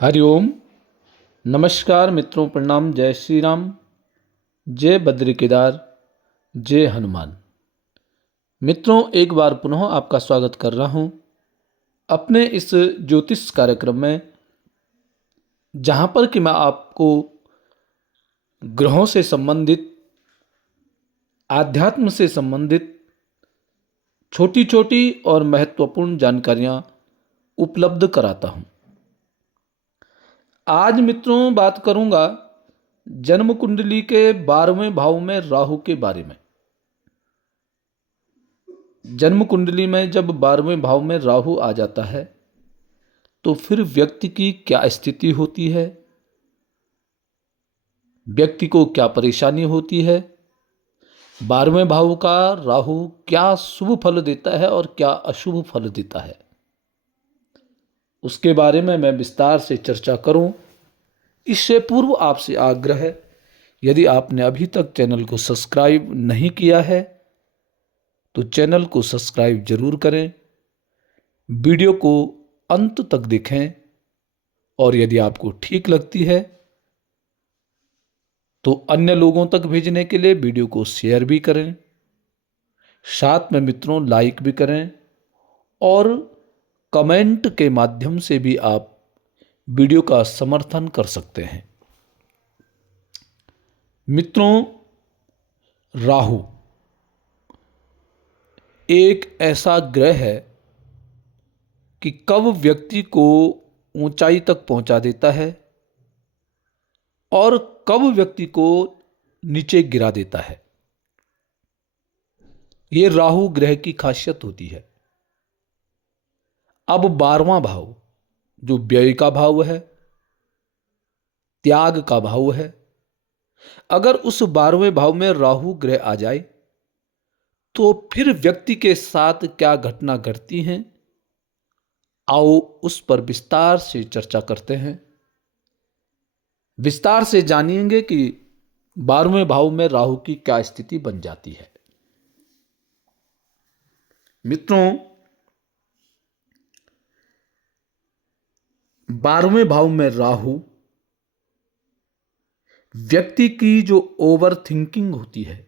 हरिओम। नमस्कार मित्रों, प्रणाम। जय श्री राम, जय बद्री केदार, जय हनुमान। मित्रों, एक बार पुनः आपका स्वागत कर रहा हूं अपने इस ज्योतिष कार्यक्रम में, जहां पर कि मैं आपको ग्रहों से संबंधित, आध्यात्म से संबंधित छोटी छोटी और महत्वपूर्ण जानकारियां उपलब्ध कराता हूं। आज मित्रों बात करूंगा जन्म कुंडली के 12वें भाव में राहु के बारे में। जन्म कुंडली में जब 12वें भाव में राहु आ जाता है तो फिर व्यक्ति की क्या स्थिति होती है, व्यक्ति को क्या परेशानी होती है, 12वें भाव का राहु क्या शुभ फल देता है और क्या अशुभ फल देता है, उसके बारे में मैं विस्तार से चर्चा करूं। इससे पूर्व आपसे आग्रह है, यदि आपने अभी तक चैनल को सब्सक्राइब नहीं किया है तो चैनल को सब्सक्राइब जरूर करें, वीडियो को अंत तक देखें और यदि आपको ठीक लगती है तो अन्य लोगों तक भेजने के लिए वीडियो को शेयर भी करें, साथ में मित्रों लाइक भी करें और कमेंट के माध्यम से भी आप वीडियो का समर्थन कर सकते हैं। मित्रों, राहु एक ऐसा ग्रह है कि कब व्यक्ति को ऊंचाई तक पहुंचा देता है और कब व्यक्ति को नीचे गिरा देता है। यह राहु ग्रह की खासियत होती है। अब 12वां भाव जो व्यय का भाव है, त्याग का भाव है, अगर उस 12वें भाव में राहु ग्रह आ जाए तो फिर व्यक्ति के साथ क्या घटना घटती हैं, आओ उस पर विस्तार से चर्चा करते हैं। विस्तार से जानिएंगे कि 12वें भाव में राहु की क्या स्थिति बन जाती है। मित्रों, 12वें भाव में राहु व्यक्ति की जो ओवर थिंकिंग होती है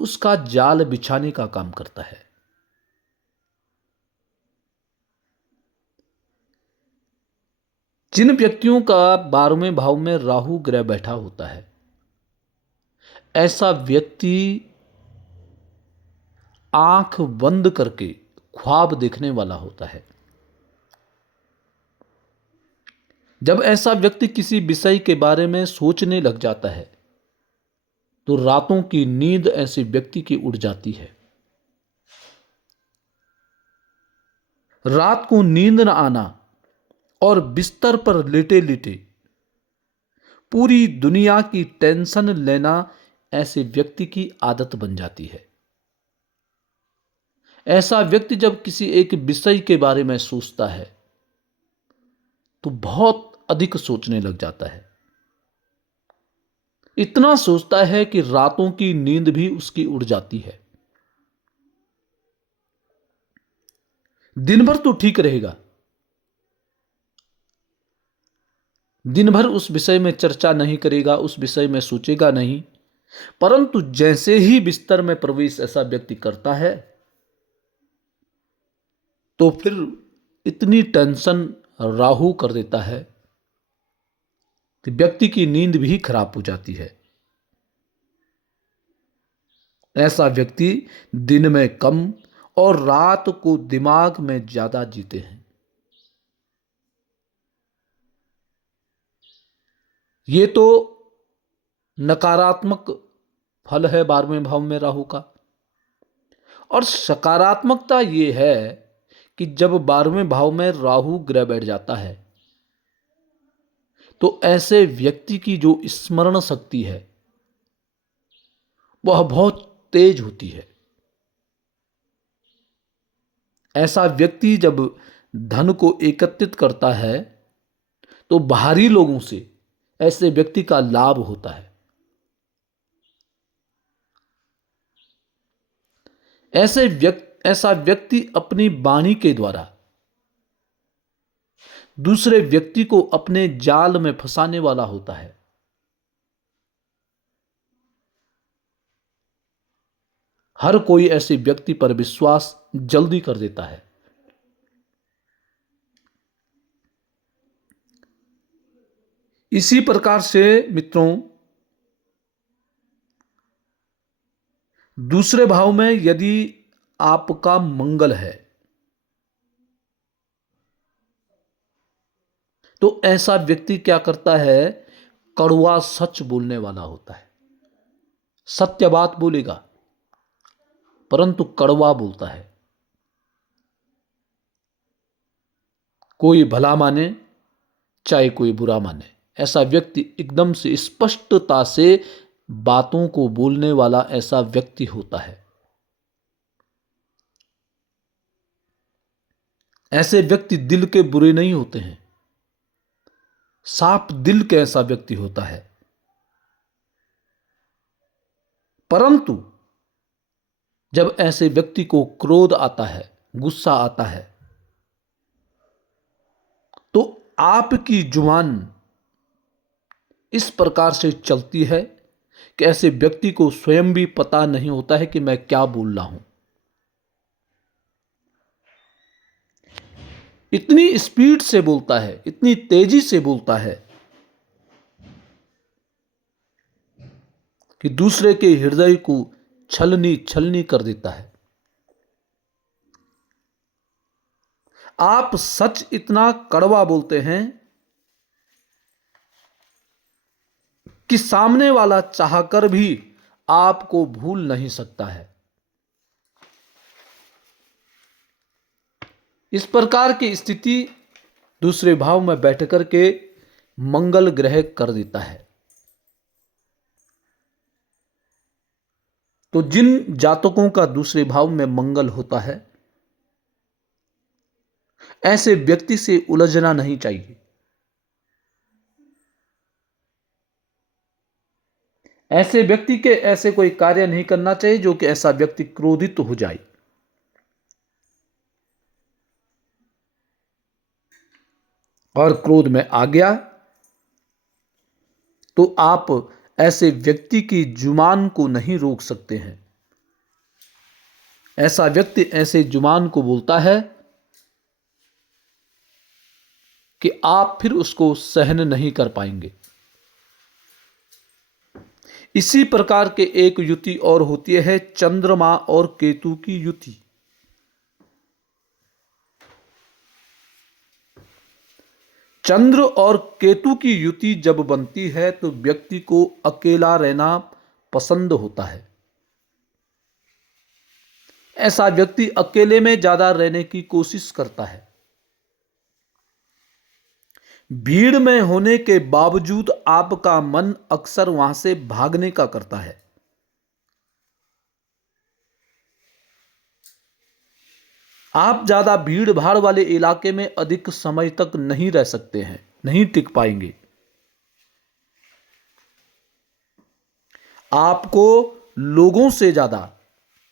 उसका जाल बिछाने का काम करता है। जिन व्यक्तियों का 12वें भाव में राहु ग्रह बैठा होता है, ऐसा व्यक्ति आंख बंद करके ख्वाब देखने वाला होता है। जब ऐसा व्यक्ति किसी विषय के बारे में सोचने लग जाता है तो रातों की नींद ऐसे व्यक्ति की उड़ जाती है। रात को नींद न आना और बिस्तर पर लेटे लेटे पूरी दुनिया की टेंशन लेना ऐसे व्यक्ति की आदत बन जाती है। ऐसा व्यक्ति जब किसी एक विषय के बारे में सोचता है तो बहुत अधिक सोचने लग जाता है। इतना सोचता है कि रातों की नींद भी उसकी उड़ जाती है। दिन भर तो ठीक रहेगा, दिन भर उस विषय में चर्चा नहीं करेगा, उस विषय में सोचेगा नहीं, परंतु जैसे ही बिस्तर में प्रवेश ऐसा व्यक्ति करता है तो फिर इतनी टेंशन राहु कर देता है कि व्यक्ति की नींद भी खराब हो जाती है। ऐसा व्यक्ति दिन में कम और रात को दिमाग में ज्यादा जीते हैं। ये तो नकारात्मक फल है 12वें भाव में राहु का। और सकारात्मकता ये है कि जब 12वें भाव में राहु ग्रह बैठ जाता है तो ऐसे व्यक्ति की जो स्मरण शक्ति है वह बहुत तेज होती है। ऐसा व्यक्ति जब धन को एकत्रित करता है तो बाहरी लोगों से ऐसे व्यक्ति का लाभ होता है। ऐसा व्यक्ति अपनी वाणी के द्वारा दूसरे व्यक्ति को अपने जाल में फंसाने वाला होता है। हर कोई ऐसे व्यक्ति पर विश्वास जल्दी कर देता है। इसी प्रकार से मित्रों, दूसरे भाव में यदि आपका मंगल है तो ऐसा व्यक्ति क्या करता है, कड़वा सच बोलने वाला होता है। सत्य बात बोलेगा परंतु कड़वा बोलता है। कोई भला माने चाहे कोई बुरा माने, ऐसा व्यक्ति एकदम से स्पष्टता से बातों को बोलने वाला ऐसा व्यक्ति होता है। ऐसे व्यक्ति दिल के बुरे नहीं होते हैं, साफ दिल के ऐसा व्यक्ति होता है। परंतु जब ऐसे व्यक्ति को क्रोध आता है, गुस्सा आता है, तो आपकी जुबान इस प्रकार से चलती है कि ऐसे व्यक्ति को स्वयं भी पता नहीं होता है कि मैं क्या बोल रहा हूं। इतनी स्पीड से बोलता है, इतनी तेजी से बोलता है कि दूसरे के हृदय को छलनी छलनी कर देता है। आप सच इतना कड़वा बोलते हैं कि सामने वाला चाहकर भी आपको भूल नहीं सकता है। इस प्रकार की स्थिति दूसरे भाव में बैठ कर के मंगल ग्रह कर देता है। तो जिन जातकों का दूसरे भाव में मंगल होता है, ऐसे व्यक्ति से उलझना नहीं चाहिए। ऐसे व्यक्ति के ऐसे कोई कार्य नहीं करना चाहिए जो कि ऐसा व्यक्ति क्रोधित हो जाए। और क्रोध में आ गया तो आप ऐसे व्यक्ति की जुबान को नहीं रोक सकते हैं। ऐसा व्यक्ति ऐसे जुबान को बोलता है कि आप फिर उसको सहन नहीं कर पाएंगे। इसी प्रकार के एक युति और होती है चंद्रमा और केतु की युति। चंद्र और केतु की युति जब बनती है तो व्यक्ति को अकेला रहना पसंद होता है। ऐसा व्यक्ति अकेले में ज्यादा रहने की कोशिश करता है। भीड़ में होने के बावजूद आपका मन अक्सर वहां से भागने का करता है। आप ज्यादा भीड़ भाड़ वाले इलाके में अधिक समय तक नहीं रह सकते हैं, नहीं टिक पाएंगे। आपको लोगों से ज्यादा,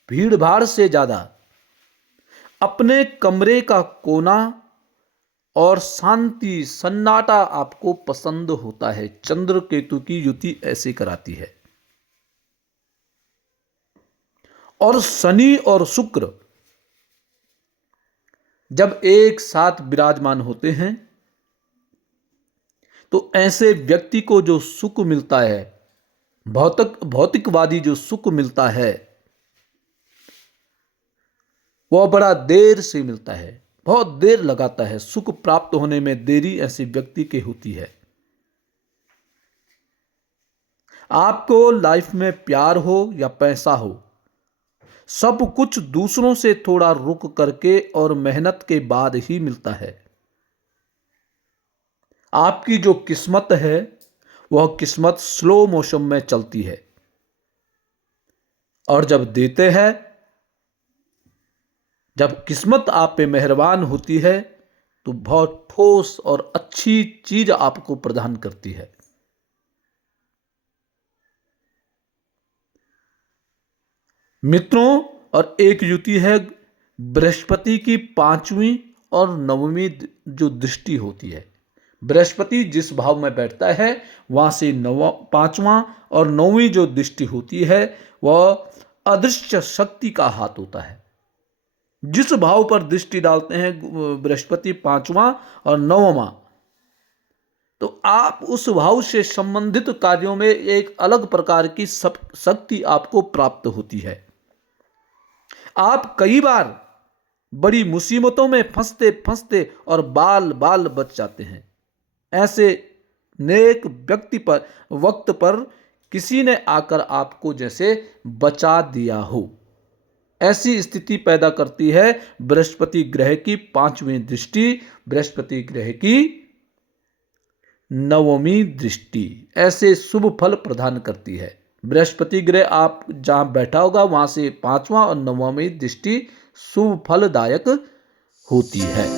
भीड़ भाड़ से ज्यादा अपने कमरे का कोना और शांति सन्नाटा आपको पसंद होता है। चंद्र केतु की युति ऐसे कराती है। और शनि और शुक्र जब एक साथ विराजमान होते हैं तो ऐसे व्यक्ति को जो सुख मिलता है, भौतिकवादी जो सुख मिलता है, वह बड़ा देर से मिलता है, बहुत देर लगाता है। सुख प्राप्त होने में देरी ऐसे व्यक्ति की होती है। आपको लाइफ में प्यार हो या पैसा हो, सब कुछ दूसरों से थोड़ा रुक करके और मेहनत के बाद ही मिलता है। आपकी जो किस्मत है वह किस्मत स्लो मोशन में चलती है। और जब देते हैं, जब किस्मत आप पे मेहरबान होती है तो बहुत ठोस और अच्छी चीज आपको प्रदान करती है। मित्रों, और एक युति है बृहस्पति की 5वीं और नवमी जो दृष्टि होती है, बृहस्पति जिस भाव में बैठता है वहां से पांचवा और नौवीं जो दृष्टि होती है वह अदृश्य शक्ति का हाथ होता है। जिस भाव पर दृष्टि डालते हैं बृहस्पति, पांचवा और नौवां, तो आप उस भाव से संबंधित कार्यों में एक अलग प्रकार की शक्ति आपको प्राप्त होती है। आप कई बार बड़ी मुसीबतों में फंसते फंसते और बाल बाल बच जाते हैं। ऐसे नेक वक्त पर किसी ने आकर आपको जैसे बचा दिया हो, ऐसी स्थिति पैदा करती है बृहस्पति ग्रह की पांचवी दृष्टि, बृहस्पति ग्रह की नवमी दृष्टि ऐसे शुभ फल प्रदान करती है। बृहस्पति ग्रह आप जहां बैठा होगा वहां से पांचवा और नवमी दृष्टि शुभ फलदायक होती है।